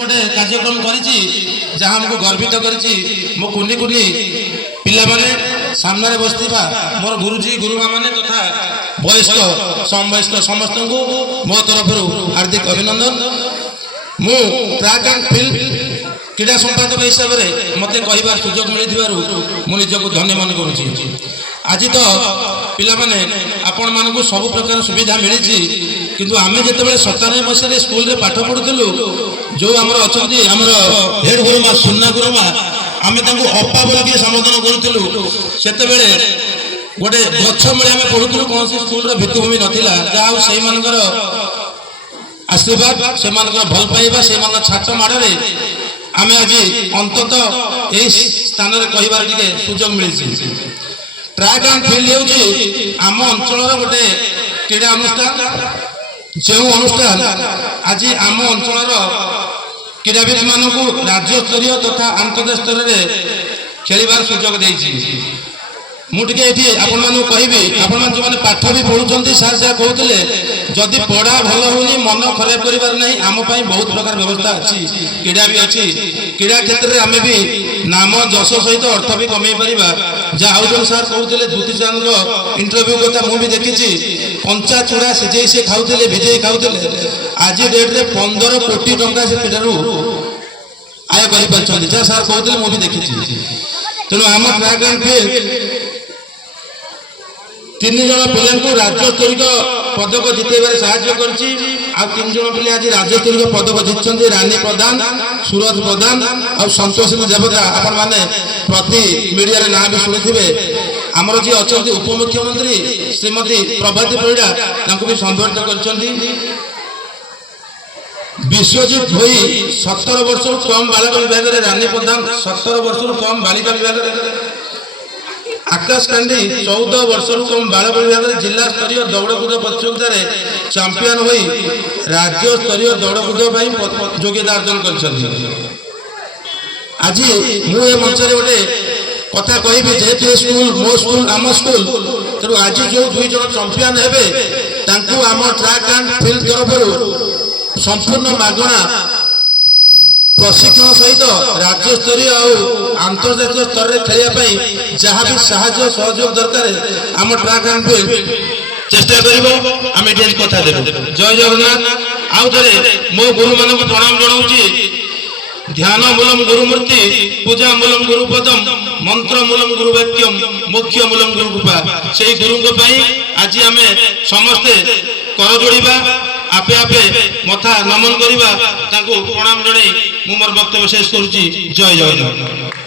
गोटे कार्यक्रम करिछि जहाँ हमको गर्वित करिछि मो कुनी कुनी पिला माने सामने बसथिबा मोर गुरुजी गुरुमा माने तथा वयस्क समवयस्क समस्त को मो तरफ हार्दिक अभिनंदन। मु ट्रैक एंड फील्ड क्रीड़ा संपादक हिसाब से मत कहबार सुजोग मिली मु निजक धन्य मन करुँची। आज तो पिला माने आपण मानकु सब प्रकार सुविधा मिली किंतु आमे जेतेबेले 97 मसीह स्कूल रे पाठ पढुथिलु जो हमर अछंती हमर हेड गुरुमा सुन्ना गुरुमा आमे तांको अप्पा बोलके संबोधन करूथिलु। सेतेबेले गोटे गछ मेले आमे पढुथिलु कोन स्कूल रे भित्तिभूमि नथिला जाउ सेही मानकर आशीर्वाद से मानकर भल पाइबा से मान छात्र माड़े आमे आज अंतत यही स्थान रे कहबार टिके सुजोग मिली। ट्रैक एंड फील्ड होउची आम अंचल गोटे क्रीड़ा अनुष्ठान जो अनुष्ठान आज आम अंचल क्रीड़ाविद मानक राज्य स्तरीय तथा अंतर्राष्ट्रीय स्तर में खेलिबार सुजोग देइछि। मुझे ये आपण कहबी आपण जो पाठ भी पढ़ुं सार सार कहते जदि पढ़ा भल होनी मन खराब कर आम बहुत प्रकार व्यवस्था अच्छी क्रीड़ा भी अच्छी क्रीड़ा क्षेत्र में आम भी नाम जश सहित अर्थ भी कमे पार जहाँ आउ जन सार कहते ज्योति सार इंटरव्यू कथा मुझे देखी कंचा चूड़ा सिझे से खाऊले भिजे खाऊले आज डेट रे 15 कोटी टंका से क्रीडारू आय कर जहाँ सार कहते मुझे देखी। तेणु आम ट्रैक एंड फील्ड 3 जन पिला राज्य स्तरीय पदक जितेबार साहाय्य करछि। आ 3 जन पिला आज राज्य स्तरीय पदक जितछन्ति रानी प्रधान सूरज प्रधान और संतोष देवता आपण माने प्रति मीडिया रे नाम भी सुनिथिबे। हमर जी अछन्ति उपमुख्यमंत्री श्रीमती प्रभाती परिडा तांको भी संबोधित करछन्ति। विश्वजित भोई 17 वर्ष कम बालक विभाग रे रानी प्रधान 17 वर्ष कम बालिका विभाग रे आकाश कांडी 14 वर्ष कम बालक विभाग में जिला स्तरीय दौड़कूद प्रतियोगिता चैंपियन होई राज्य स्तरीय दौड़कूद योग्यता अर्जन कर। आज मुझे मंच गोटे कथा कहबी जेहेतु स्कूल मो स्कूल आम स्कूल तेणु आज जो 2 जन चैंपियन हेबे तांको आम ट्रैक एंड फील्ड तरफ संपूर्ण मागणा प्रशिक्षण सहित राज्य स्तरीय और अंतर्जातीय स्तर में खेलने जहाँ भी साहाय्य सहयोग दरकार आम ट्रैक एंड फील्ड चेष्टा करें कथा देव। जय जगन्नाथ। आउ थे मो गुरु मान प्रणाम जनाऊँगी। ध्यान मूलम गुरुमूर्ति पूजा मूलम गुरुपदम मंत्र मूलम गुरुवाक्यम मुख्य मूलम गुरुकृपा से गुरु आज आम समस्ते कर जोड़ा आपे आपे मथा नमन करवा प्रणाम जन मु मोर वक्तव्य शेष करुच्ची। जय जगन्नाथ।